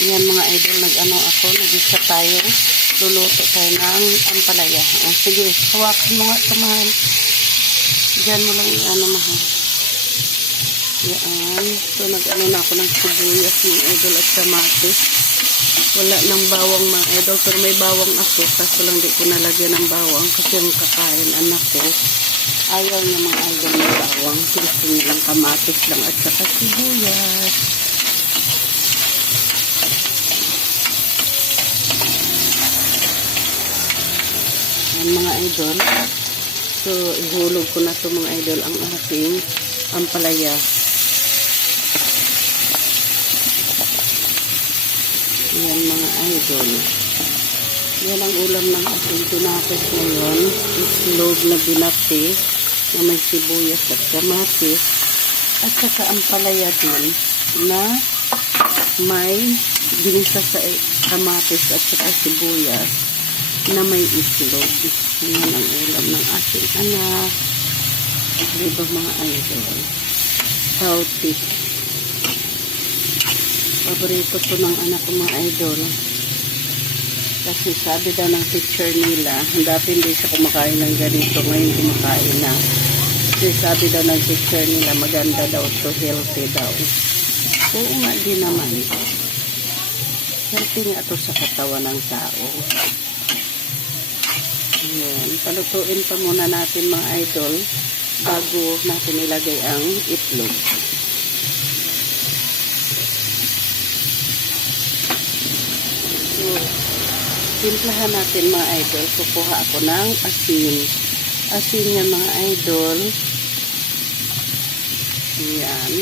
Yan mga idol, nag-isa tayo. Luluto tayo ng ampalaya. O, sige, hawakan mo nga ito, mahal. Diyan mo lang mahal. Yan. So, na ako ng sibuyas mga idol at kamatis. Wala ng bawang mga idol, pero may bawang ako. Kaso lang di ko nalagyan ng bawang kasi yung kakain anak ko. Ayaw niya mga idol ng bawang. Gusto nilang kamatis lang at saka sibuyas. Yan mga idol. So, ihulog ko na ito mga idol ang ating ampalaya. Yan mga idol. Yan ang ulam ng ating tinapos ngayon. Islog na binati na may sibuyas at kamatis. At saka ampalaya din na may ginisa sa kamatis at saka sibuyas na may islog. Yan ang ulam ng ating anak. Diba mga idol? Healthy. Paborito to ng anak ko mga idol. Kasi sabi daw ng teacher nila, dati hindi siya kumakain ng ganito, ngayon kumakain na. Kasi sabi daw ng teacher nila, maganda daw to, healthy daw. Oo nga din naman. Healthy nga to sa katawan ng tao. Ayan, palutuin pa muna natin mga idol bago natin ilagay ang itlog. So, timplahan natin mga idol. Kukuha ako ng asin. Asin yan mga idol. Ayan.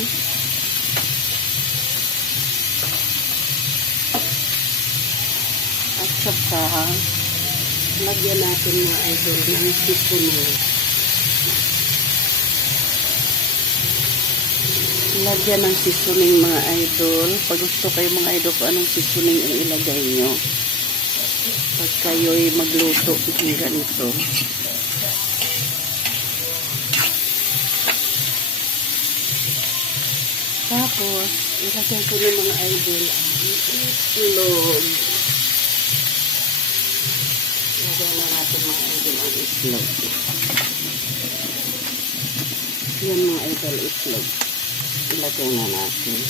At saka lagyan natin mga idol ng seasoning. Lagyan ng seasoning mga idol. Pag gusto kayo mga idol kung anong seasoning ang ilagay nyo. Pag kayo'y magluto ng ganito. Tapos, ilagay ko ng mga idol ang itlog. Ilagay na natin mga idol ang itlog. Yan mga idol, itlog. Ilagay na natin.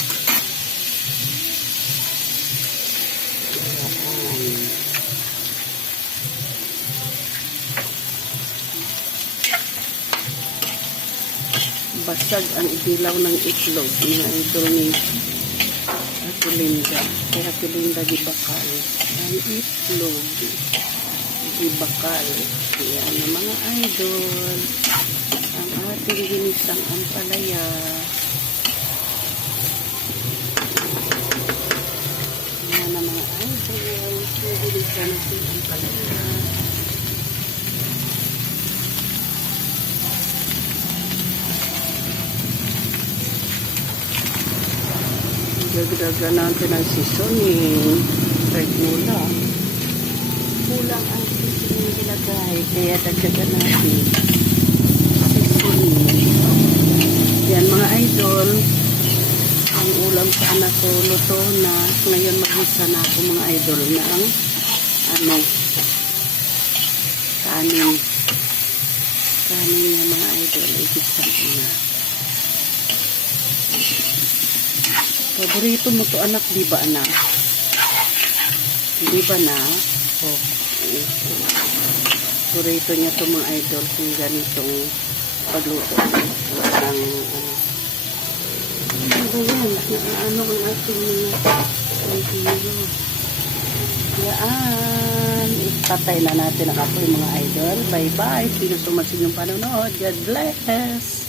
Basag ang idilaw ng itlog mga idol ni Ate Linda. Kaya Ate Linda gibakal ang itlog. Gibakal. Yan na mga idol. Ang ating ginisang ampalaya. Yan na mga idol. Ginisan natin ang ampalaya. Dagdagan natin ang seasoning. Kahit mula. Kulang ang seasoning nilagay. Kaya dagdagan natin seasoning. Yan mga idol. Ang ulam sa anak ko luto na. Ngayon maghisa na ako mga idol ng kanin. Kanin niya mga idol. Ay gisa ko na. Paborito mo to anak, di ba anak? Di ba na? Okay. Paborito niya to mga idol kung ganitong pagluto ng ano ba yan? Ano ang ating mga idol? Yan. Ipatay na natin ang apoy mga idol. Bye bye. Sino sumasin yung panonood? God bless.